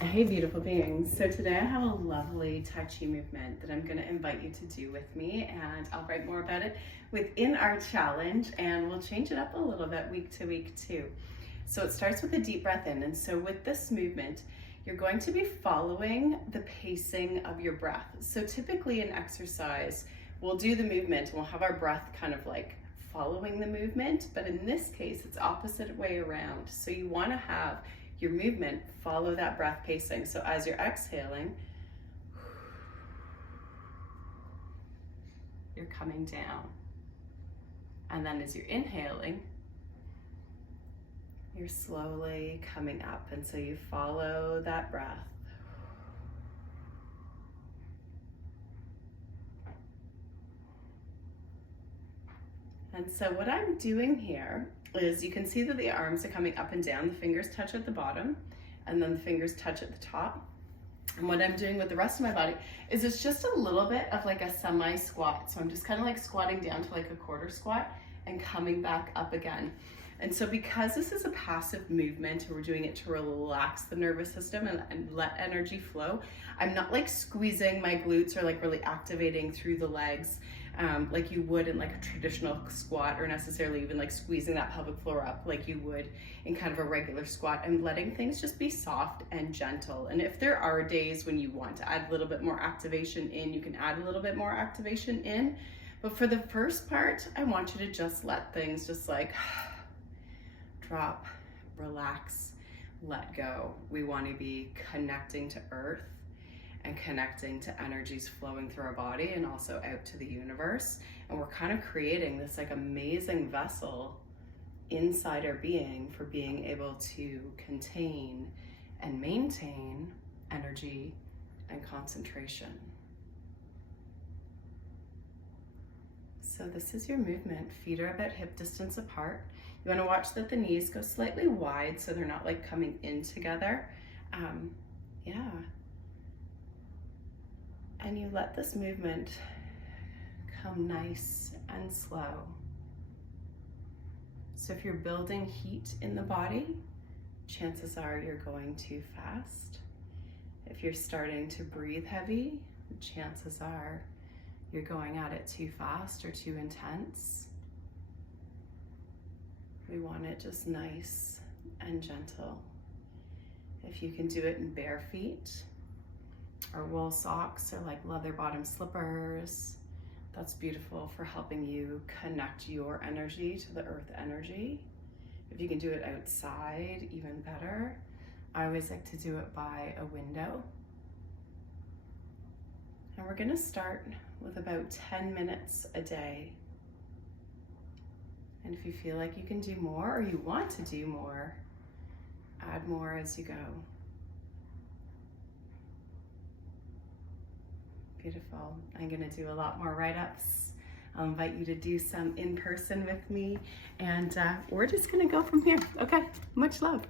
Hey, beautiful beings. So today I have a lovely touchy movement that I'm going to invite you to do with me, and I'll write more about it within our challenge, and we'll change it up a little bit week to week too. So it starts with a deep breath in, and so with this movement, you're going to be following the pacing of your breath. So typically in exercise, we'll do the movement and we'll have our breath kind of like following the movement, but in this case, it's opposite way around. So you want to have your movement follow that breath pacing. So as you're exhaling, you're coming down. And then as you're inhaling, you're slowly coming up. And so you follow that breath. And so what I'm doing here is, you can see that the arms are coming up and down, the fingers touch at the bottom, and then the fingers touch at the top. And what I'm doing with the rest of my body is it's just a little bit of like a semi-squat. So I'm just kind of like squatting down to like a quarter squat and coming back up again. And so because this is a passive movement, and we're doing it to relax the nervous system and let energy flow, I'm not like squeezing my glutes or like really activating through the legs like you would in like a traditional squat, or necessarily even like squeezing that pelvic floor up like you would in kind of a regular squat. I'm letting things just be soft and gentle. And if there are days when you want to add a little bit more activation in, you can add a little bit more activation in. But for the first part, I want you to just let things just like drop, relax, let go. We want to be connecting to earth and connecting to energies flowing through our body and also out to the universe. And we're kind of creating this like amazing vessel inside our being for being able to contain and maintain energy and concentration. So this is your movement. Feet are about hip distance apart. You want to watch that the knees go slightly wide so they're not like coming in together. Yeah. And you let this movement come nice and slow. So if you're building heat in the body, chances are you're going too fast. If you're starting to breathe heavy, chances are you're going at it too fast or too intense. We want it just nice and gentle. If you can do it in bare feet, or wool socks, or like leather bottom slippers, that's beautiful for helping you connect your energy to the earth energy. If you can do it outside, even better. I always like to do it by a window. And we're gonna start with about 10 minutes a day. And if you feel like you can do more, or you want to do more, add more as you go. Beautiful. I'm going to do a lot more write-ups. I'll invite you to do some in person with me, and we're just going to go from here. Okay, much love.